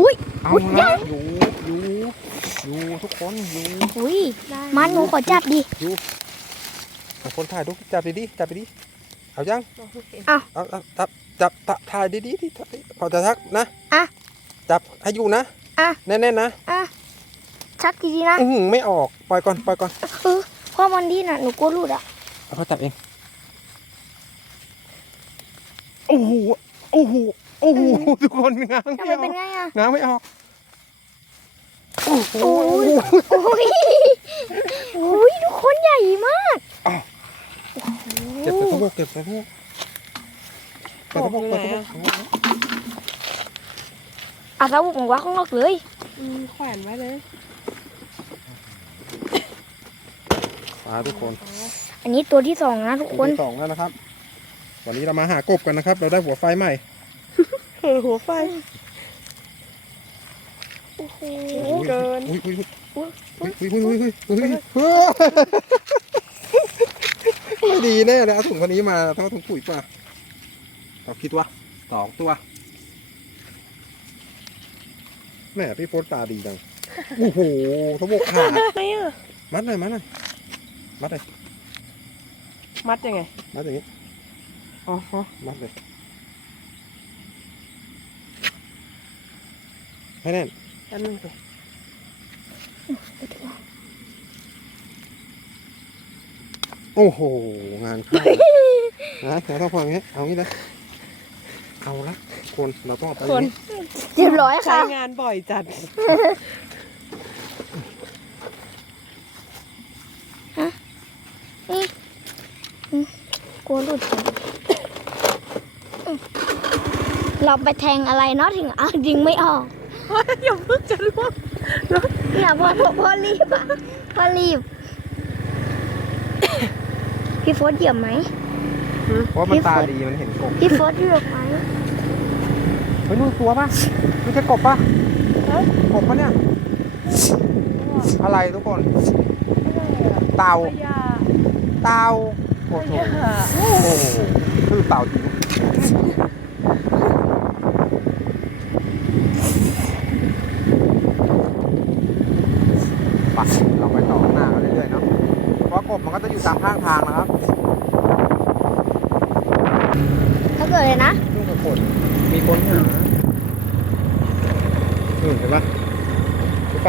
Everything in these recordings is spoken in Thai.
อุ้ยเอาอุ๊ยละอยู่อยู่อยู่ทุกคนอยู่อุ้ยมันหนูขอจับดิทุกคนถ่ายดูจับดีๆจับดีๆเอายังเอาเอาเอาจับจับจับถ่ายดีๆดิถ่ายพอจะทักนะอะจับให้อยู่นะอะแน่ๆนะอะชักดีๆนะอื้อหือไม่ออกปล่อยก่อนปล่อยก่อนเออพ่อมันดีน่ะหนูกลัวหลุดอะเอาเขาจับเองโอ้โหโอ้โห โอ้โหทุกคนง้างทำไม่ไมออเป็นกไงอะง้างไม่ออกโอ้โหโอ้ยโอ้ยโอ้ยทุกคนใหญ่มากเก็บใส่สะโพกเก็บใส่สะโพกใส่สะโพกใส่สะโพกเอาสาวกมาว่าข้างนอกเลยอืมแขวนไว้เลยมาทุกคนอันนี้ตัวที่สองนะทุกคนที่สองแล้วนะครับ วันนี้เรามาหากบกันนะครับ เราได้หัวไฟใหม่ เออหัวไฟ โอ้โห เกินอุ้ยอุ้ยอุ้ยอุ้ยอุ้ยอุ้ยอุ้ยไม่ดีแน่เลยเอาถุงวันนี้มาทั้งถุงปุ๋ยป่ะเราคิดว่าสองตัวแม่พี่โพสตาดีจัง โอ้โหทบกขาดไงอะมัดเลยมัดเลยมัดเลยมัดยังไง มัดอย่างนี้ อ๋อ มัดเลย ให้แน่นอันนึงสิโอ้โห งานเข้านะเราต้องพออย่างนี้เอางี้นะเอาละคนเราต้องเอาไปอคย่างนนี้เรียบร้อยใช้ค่ะ งานบ่อยจัด กลัวหลุดจังอืมเราไปแทงอะไรเนาะถึงเอายิงไม่ออก อย่าเพิ่งจะล่วงเนี่ยพอพอพอรีบอะพอรีบ พี่โฟสเหยียบไหม เพราะมันตาดีมันเห็นกบพี่โฟสเหยียบไหมเฮ้ยนู่นตัวป่ะไม่ใช่กบป่ะกบป่ะเนี่ย อะไรทุกคน เต่าขยะเต่าขโอ้โหยะโอ้โหคือเต่าจริงไปเราไปต่อข้างหน้ากันเรื่อยๆเนาะ เพราะกบมันก็จะอยู่ตามข้างทางนะครับ ถ้าเกิดเลยนะ นู่นกับคนมีคนหาอืมเห็นปะ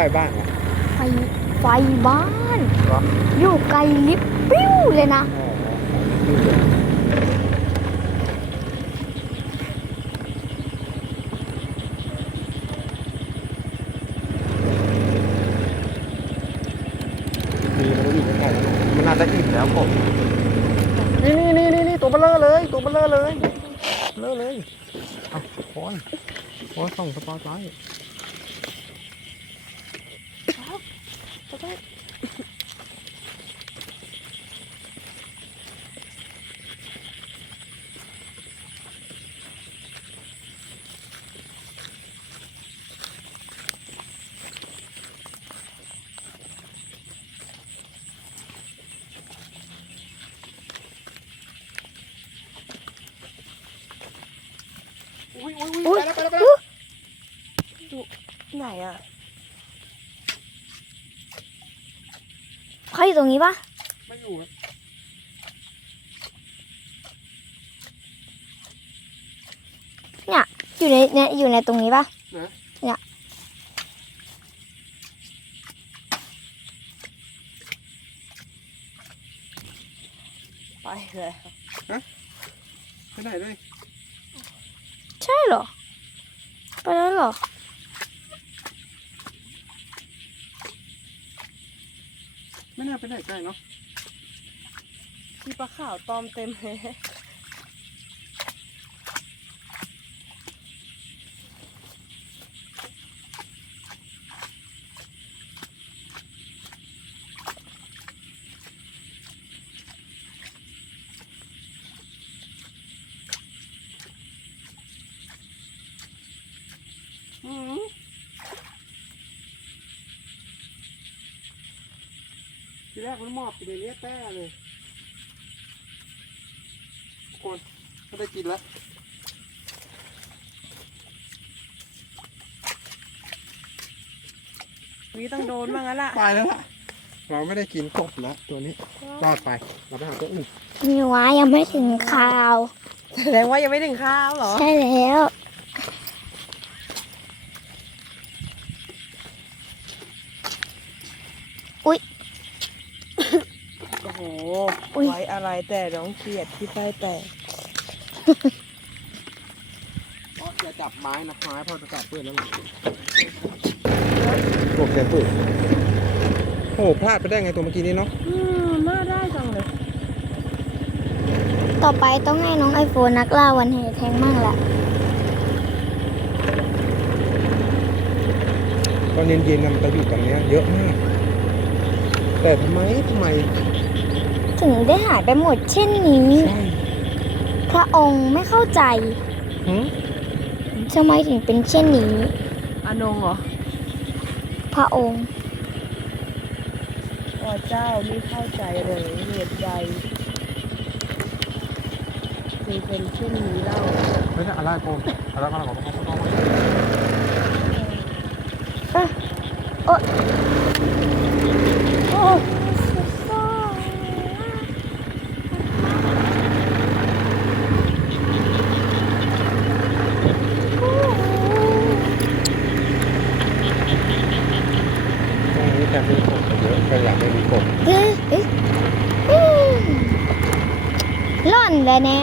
รถไฟบ้านเหรอไฟไฟบ้านเหรออยู่ไกลลิบปิ้วเลยนะอ๋อมีมันอยู่ใกล้ๆแล้วนะมันน่าจะอิ่มแล้วกบนี่นี่นี่นี่นี่ตัวเบลเลอเลย ตัวเบลเลอเลยเบลเลอเลยเอาโอนโอนส่องสปอร์ตไลท์ อุ้ยอุ้ย อุ๊ อุ้ ย ยไปแล้วไปแล้วไป อุ๊ แล้ว ย ไหนอะเขาอยู่ตรงนี้ปะไม่อยู่อะอยู่ในเนี่ยอยู่ในตรงนี้ปะไปเลย ไปไหนเลย ใช่เหรอ ไปแล้วเหรอ ไม่น่าไปไหนไกลเนาะมีปลาขาวตอมเต็มเลย อืมที แรกมันหมอบอยู่ในนี้แต้เลยทุกคนก็ได้กินแล้ววีต้องโดนบ้างแล้วล่ะไปแล้วล่ะ เราไม่ได้กินกบแล้วตัวนี้รอดไป เราไปหาตัวอื่น มีว้ายังไม่ถึงคราว แสดงว่ายังไม่ถึงข้าวเหรอ ใช่แล้ว โอ้โห อุ๊ยไว้อะไรแต่น้องเกลียดที่ใต้แตกพ่อจะจับไม้นะไม้พ่อจะจับเพื่อนแล้วไงกบแกปืนโอ้โหพลาดไปได้ไงตัวเมื่อกี้นี้เนาะอืมน่าได้จังเลย ต่อไปต้องให้น้องไอโฟนนักล่าวันแห่แทงมั่งละตอนเย็นๆน่ะมันจะอยู่ตรงเนี้ยเยอะมาก แต่ทำไมทำไม ถึงได้หายไปหมดเช่นนี้ใช่พระองค์ไม่เข้าใจหืมทำไมถึงเป็นเช่นนี้อานงเหรอ พระองค์อ๋อเจ้าไม่เข้าใจเลยเหตุใดจึงเป็นเช่นนี้เล่าไม่ใช่อะไรโกมอะไรก็อะไรก็อะไรก็อะไรโอ้ตรงนี้แต่มีกบเยอะก็อยากให้มีกบ เฮ้ยเฮ้ยอืม ร่อนเลยนะ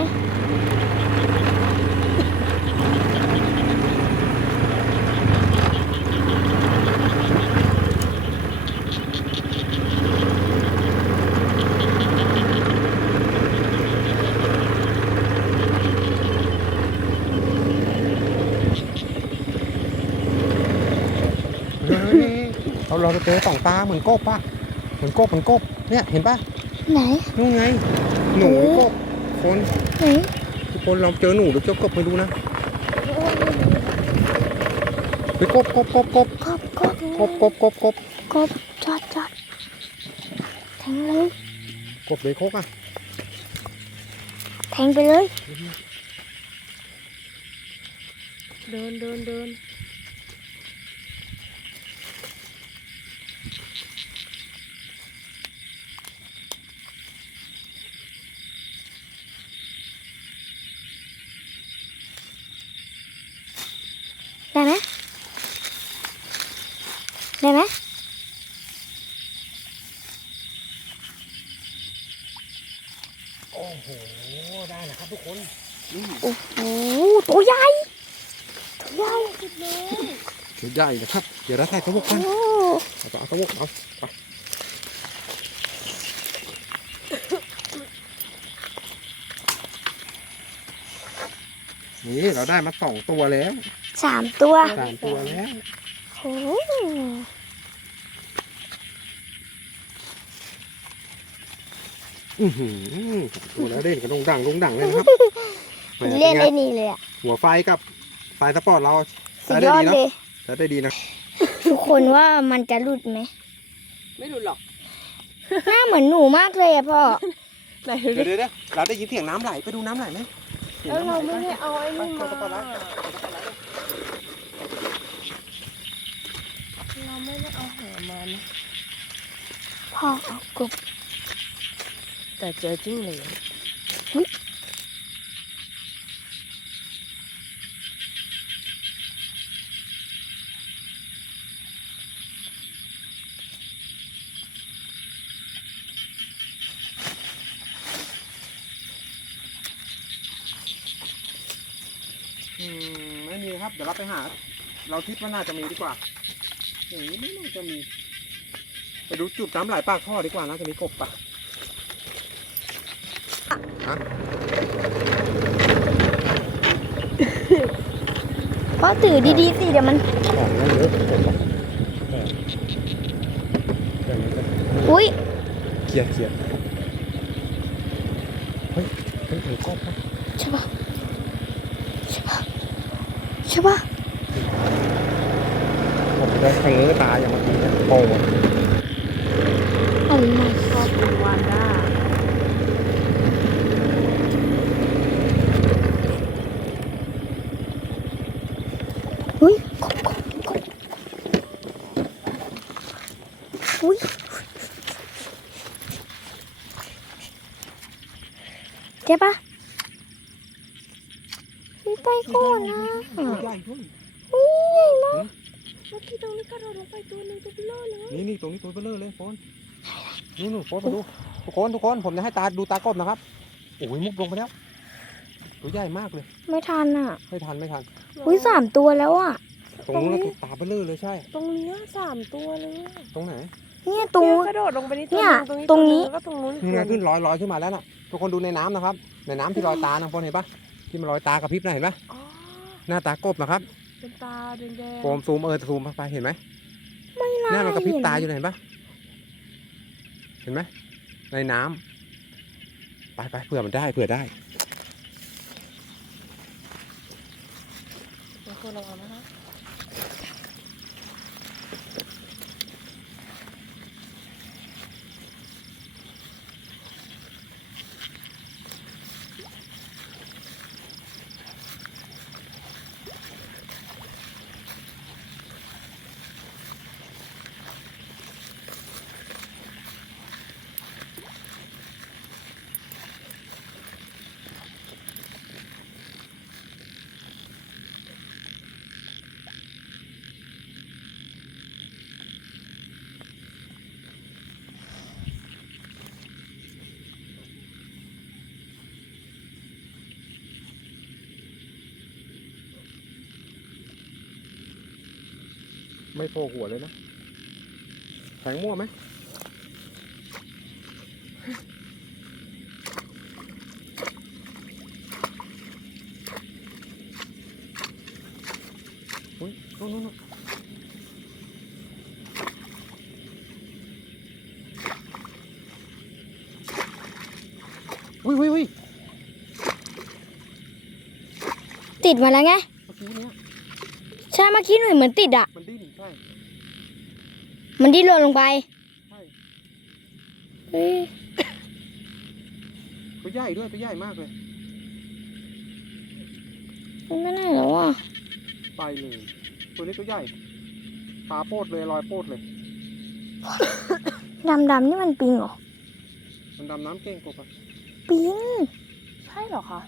เฮ้ยเราเราจะเจอสองตาเหมือนกบป่ะ เหมือนกบเหมือนกบ เนี่ยเห็นป่ะ ไหน นู่นไง หนูหรือกบ คนไหนทุกคนลองเจอหนูหรือเจอกบไม่รู้นะไปกบกบกบกบกบกบกบกบกบกบกบจอดจอดแทงเลยกบเลยโคกอะแทงไปเลย เดินเดินเดิน ได้ไหมโอ้โห ได้นะครับทุกคนนี่โอ้โห ตัวใหญ่ ตัวใหญ่สุดเลยชุดใหญ่นะครับ เดี๋ยวเราใส่กระบอกกันโอ้เอาไปเอากระบอกเอาไปนี่เราได้มาสองตัวแล้ว สามตัวสามตัวแล้ว โอ้โหอือหือตัวแล้วเด่นกระดงดังดงดังเลยนะครับเล่นไอ้นี่เลยอะหัวไฟกับไฟสปอร์ตเราสุดได้ยอดดีนะเลยใช้ได้ดีนะทุกคนว่ามันจะหลุดไหมไม่ดูหรอกหน้าเหมือนหนูมากเลยอะพ่อเดี๋ยวเดี๋ยวเดี๋ยวเราได้ยินเสียงน้ำไหลไปดูน้ำไหลไหมเราไม่ได้เอาไอ้นี่มา ดสปอร์ต ไลท์เราไม่ได้เอาหามานะพ่อเอากบแต่เจอจิ้งเหลนอืมไม่มีครับ เดี๋ยวเราไปหา เราคิดว่าน่าจะมีดีกว่า อย่างนี้ไม่น่าจะมี ไปดูจุดน้ำไหลปากท่อดีกว่าน่าจะมีกบปะฮะพ่อถือดีๆสิเดี๋ยวมันของนั่นเยอะกบปะเออเดี๋ยวนี้ก็อุ้ยเคลียร์เคลียร์เฮ้ยเฮ้ยเหมือนกบปะใช่ปะใช่ปะใช่ปะ แล้วเผลอตายอย่างเมื่อกี้โผล่โอ้ยชอบดูวานด้าอุ้ยกบกบกบอุ้ยเจ็บปะไปก่อนนะ ใหญ่ขึ้น เมื่อกี้ตรงนี้กระโดดลงไปตัวหนึงตัวเบลอเลยนี่นี่ตรงนี้ตัวเบลอเลยโฟนนี่นู่นโฟนมาดูทุกคนทุกคนผมจะให้ตาดูตากบนะครับโอ้ยมุกลงไปแล้วตัวใหญ่มากเลย ไม่ทันอะ ไม่ทันไม่ทันอุ้ยสามตัวแล้วอะ ตรงนู้นนะตาเบลอเลยใช่ ตรงเนี้ยสามตัวเลยอะตรงไหนเนี่ยตรงเนี่ยกระโดดลงไปนี่ตัวเนี่ยหนึ่งตรงนี้ตัวหงแล้วก็ตรงนู้นนี่ไงตัวหขึ้นลอยลอยขึ้นมาแล้วน่ะทุกคนดูในน้ำนะครับ ในน้ำที่ลอยตานะโฟนเห็นปะที่มันลอยตากระพริบนะเห็นปะอ๋อหน้าตากบนะครับ เป็นตาแดงโฟมซูมเออซูมไปเห็นไหมไม่น่าหน้ามันกระพริบเห็นตาอยู่นะเห็นปะเห็นไหมในน้ำไปไปเผื่อมันได้เผื่อได้ๆเดี๋ยวคนระวังนะคะ ไม่โผล่หัวเลยนะแทงมั่วไหมอุ้ยนู่นนู่นนู่นอุ้ยอุ้ยอุ้ยติดมาแล้วไงเมื่อกี้เนี้ยใช่เมื่อกี้หน่อยเหมือนติดอะ มันดิ้นใช่ มันดิ้นหล่นลงไปใช่เฮ้ยตัวใหญ่ด้วยตัวใหญ่มากเลย มันไม่น่าแล้วอะไปเลยตัวนี้ตัวใหญ่ปลาโปดเลยลอยโปดเลย ดำดำๆนี่มันปิงเหรอ มันดำน้ำเก่งกว่าปะปิง ใช่เหรอคะ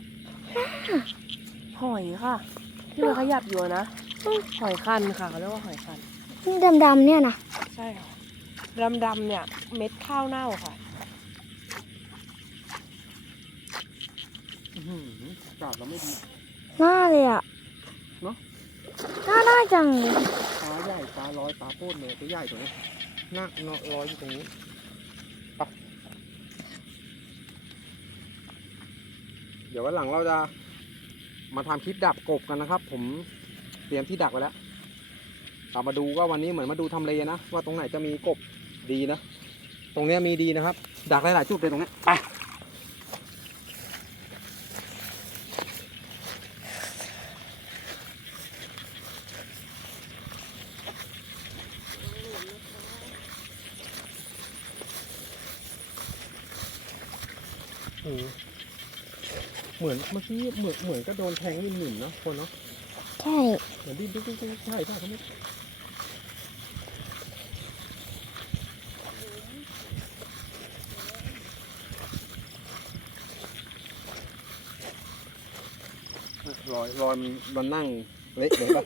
หอยค่ะ ที่มันขยับอยู่อะนะ หอยคันค่ะเขาเรียกว่าหอยคัน นี่ดำดำๆเนี่ยนะใช่ค่ะดำดำๆเนี่ย เม็ดข้าวเน่าค่ะอื้อหืออากาศเราไม่ดีน่าเลยอะเนอะน่าได้จังปลาใหญ่ปลาลอยปลาโปดเลยตัวใหญ่ตัวนี้น่าเนาะลอยอยู่ตรงนี้ไปเดี๋ยววันหลังเราจะมาทำคลิปดักกบกันนะครับ ผมเตรียมที่ดักไว้แล้ว เรามาดูก็วันนี้เหมือนมาดูทำเลนะ ว่าตรงไหนจะมีกบดีนะ ตรงเนี้ยมีดีนะครับ ดักหลายๆจุดเลยตรงเนี้ยไปเออเหมือนเมื่อกี้เหมือนเหมือนก็โดนแทงหนิ่มๆเนาะคนเนาะใช่เหมือนดิ้นดิ้นดิ้นดิ้นใช่ใช่เขาไม่ รอยมันมันนั่งเละเลยปะ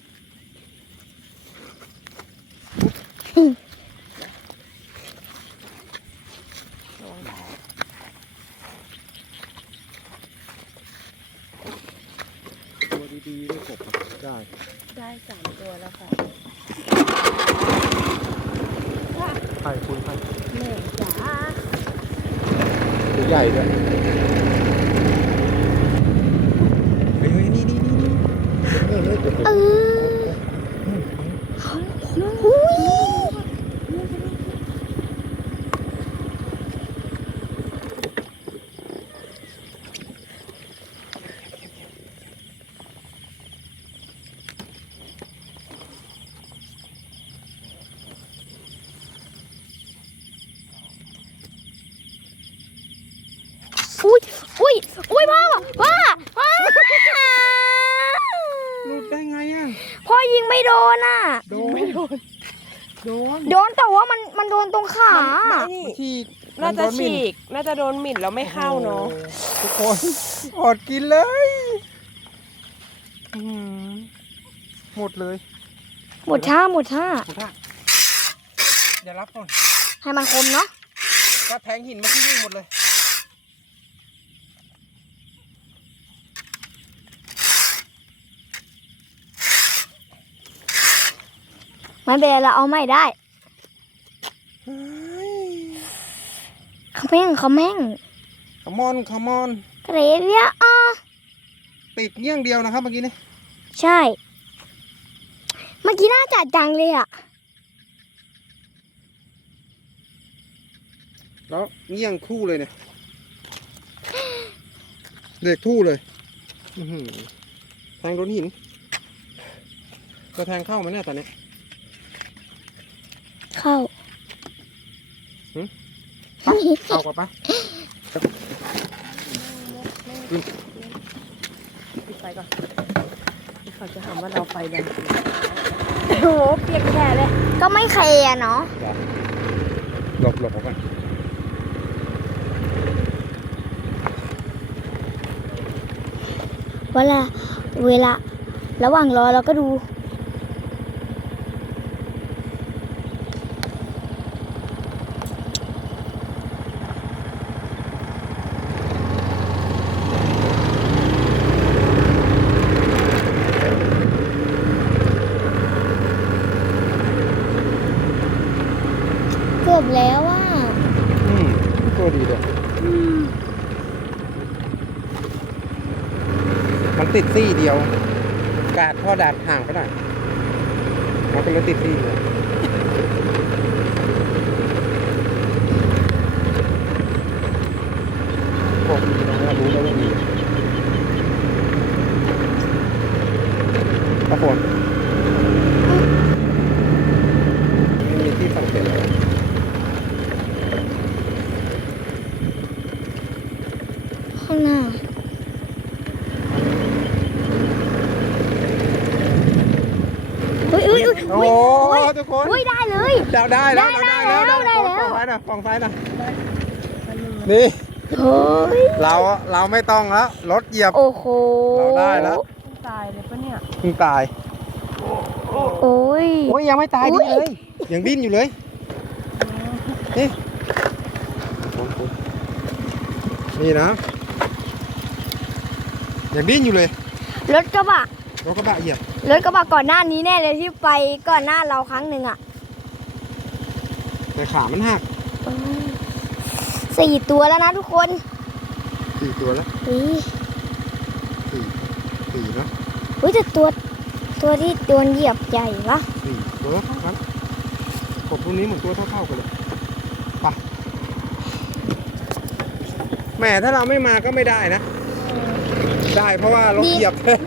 ตัวดีๆด้วยกบได้ ได้สามตัวแล้วค่ะ ใช่คุณใช่ แม่จ๋า ตัวใหญ่ด้วยเฮ้ยเฮ้ยนี่นี่นี่นี่ เออเลยเดี๋ยว เออหุ้ย อุ้ยอุ้ยอุ้ยพ่อพ่อพ่อ หลุดได้ไงอะ พ่อยิงไม่โดนอะ โด นไม่โดนโดนโดนแต่ว่ามันมันโดนตรงขาไม่นี่ที่น่าจะมันโดนหมิ่นฉีก น่าจะโดนหมิ่นแล้วไม่เข้าเนาะโอ้โหทุกคนอดกินเลยอื้อหือหมดเลย หมดท่าหมดท่าหมดท่าอย่ารับก่อนให้มันคมเนาะก็แทงหินมาที่นี่หมดเลยไมันเป็นไรเราเอาไม่ได้ ขาแม่งเขาแม่งขมอนขมอนเกรเวียอะติดเงี้ยงเดียวนะครับเมื่อกี้นี้ใช่ เมื่อกี้น่าจัดจังเลยอะแล้วเงี้ยงคู่เลยเนี่ยเด็กคู่เลยอื้อหือแทงโดนหินจะแทงเข้าไหมเนี่ยตอนนี้ เข้าปะ เข้ากว่าปะปิดไฟก่อนเขาจะถามว่าเราไฟดังโอ้โหเปียกแฉะเลย ก็ไม่เคยอะเนาะหลบหลบออกไปเวลาเวลา ระหว่างรอเราก็ดู เกือบแล้วอะ อืมตัวดีเลยมัน ติดซี่เดียว กาดพ่อดาดห่างไปหน่อยมันก็นรถติดซี่เดียวกนี้เรารู้แล้วว่ามีตะโกนไม่มีที่สังเกตเลย ข้างหน้า อุ้ยอุ้ยอุ้ย โอ้ อุ้ย ทุกคน อุ้ยได้เลย เดาได้แล้วได้เดาได้แล้วได้เดาแล้ว ฟองไฟหน่อยฟองไฟหน่อยนี่ โอ้ยเราเราไม่ต้องแล้วรถเหยียบ โอ้โหเราได้แล้ว ตายเลยปะเนี่ยเพิ่งตาย โอ้ย โอ้ยยังไม่ตายอุ๊ดียเลย ยังดิ้นอยู่เลย นี่นี่นะยังดิ้นอยู่เลยรถกระบะรถกระบะเหยียบ รถกระบะก่อนหน้านี้แน่เลยที่ไปก่อนหน้าเราครั้งหนึ่งอะ แต่ขามันหักสี่ตัวแล้วนะทุกคนสี่ตัวแล้วอุ้ยสี่สี่นะอุ้ยแต่ตัวตัวที่โดนเหยียบใหญ่ปะสี่ตัวแล้วครับกบตัวนี้เหมือนตัวเท่าๆกันเลยไปแหมถ้าเราไม่มาก็ไม่ได้นะ ได้เพราะว่ารถเหยียบเห็น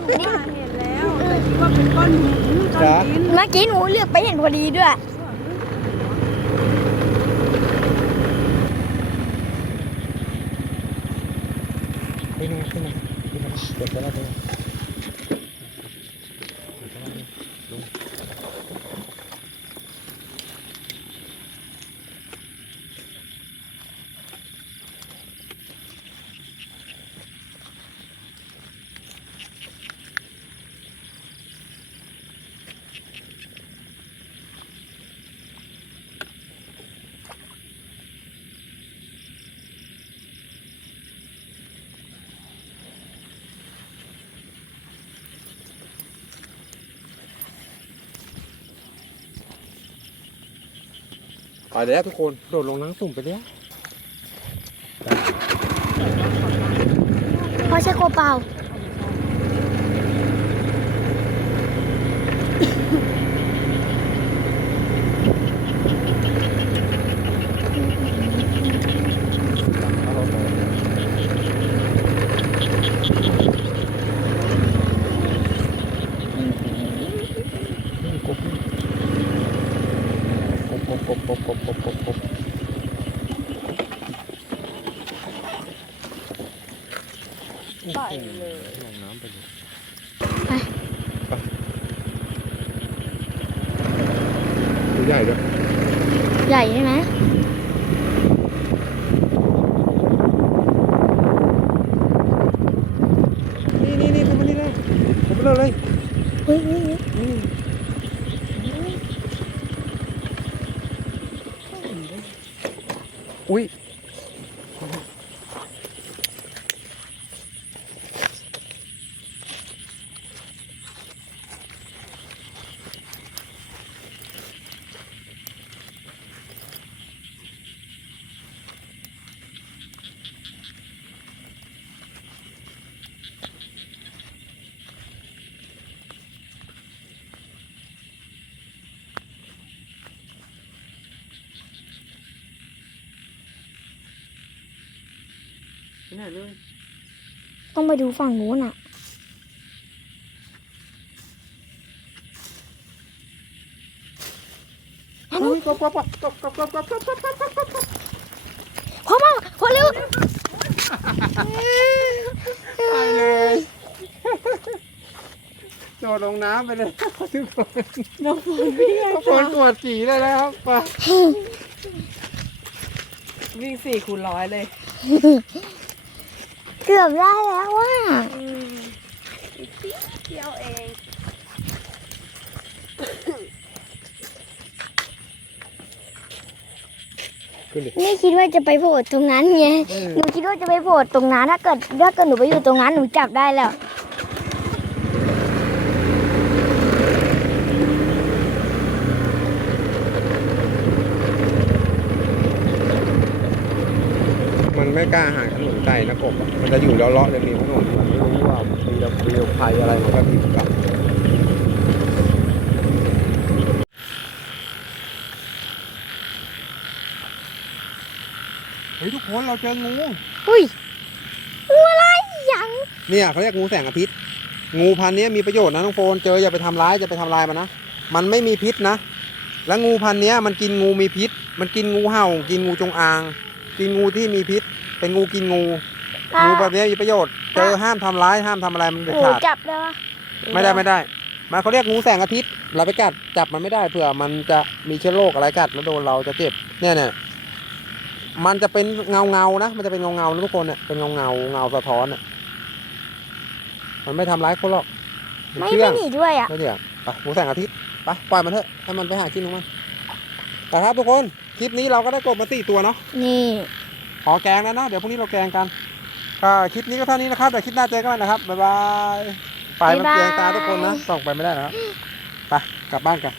แล้วแต่คิดว่าเป็นก้อนหินก้อนหินเมื่อกี้หนูเลือกไปเห็นพอดีด้วย ไปแล้วทุกคนโดดลงน้ำสุ่มไปแล้วเพราะใช้โกเปล่า อุ้ยอุ้ยอุ้ยอุ้ย ไม่ไหนเลยต้องไปดูฝั่งนู้นอะอุ้ยกบกบกบกบกบกบกบกบกบกบกบพอมาพอเร็วไปเลยโดดลงน้ำไปเลยทุกคนน้องฝนวิ่งไงทุกคนกวดสีเลยนะครับไปวิ่งสี่คูณร้อยเลยเกือบได้แล้วว่ะเที่ยวเองขึ้นดินี่คิดว่าจะไปโผล่ตรงนั้นไงเออหนูคิดว่าจะไปโผล่ตรงนั้นถ้าเกิดถ้าเกิดหนูไปอยู่ตรงนั้นหนูจับได้แล้วมันไม่กล้าหา ขนมไก่นะกบอะมันจะอยู่เลาะๆริมๆถนนมันไม่รู้ว่ามีระเบียวภัยอะไรมันก็ถีบกลับเฮ้ยทุกคนเราเจองูอุ้ยงูอะไรยังเนี่ยเขาเรียกงูแสงอาทิตย์ งูพันธุ์เนี้ยมีประโยชน์นะน้องโฟนเจออย่าไปทำร้ายอย่าไปทำลายมันนะมันไม่มีพิษนะ แล้วงูพันธุ์เนี้ยมันกินงูมีพิษ มันกินงูเห่า กินงูจงอาง กินงูที่มีพิษ เป็นงูกินงูงูแบบเนี้ยมีประโยชน์เจอห้ามทำร้ายห้ามทำอะไรมันเด็ดหนูขาด จับได้ปะไม่ได้ไม่ได้ มันเขาเรียกงูแสงอาทิตย์ เราไปกัดจับมันไม่ได้เผื่อมันจะมีเชื้อโรคอะไรกัดแล้วโดนเราจะเจ็บเนี่ยเนี่ยมันจะเป็นเงาเงาๆนะ มันจะเป็นเงาเงาๆนะทุกคนเนี่ยเป็นเงาเงาๆเงาสะท้อนเนี่ยมันไม่ทำร้ายคนหรอกนไม่เชื่ไม่องหนีด้วยอะ ไม่เดี๋ยวไปหมูแสงอาทิตย์ไปปล่อยมันเถอะให้มันไปหากินของมันแต่ครับทุกคนคลิปนี้เราก็ได้กบมาสี่ตัวเนาะนี่ ขอแกงแล้วนะ เดี๋ยวพรุ่งนี้เราแกงกันก็คลิปนี้ก็เท่านี้นะครับ เดี๋ยวคลิปหน้าเจอกันใหม่นะครับ บ๊ายบาย ไปมันเปลียงตาทุกคนนะ ส่องไปไม่ได้นะครับ ไปกลับบ้านกัน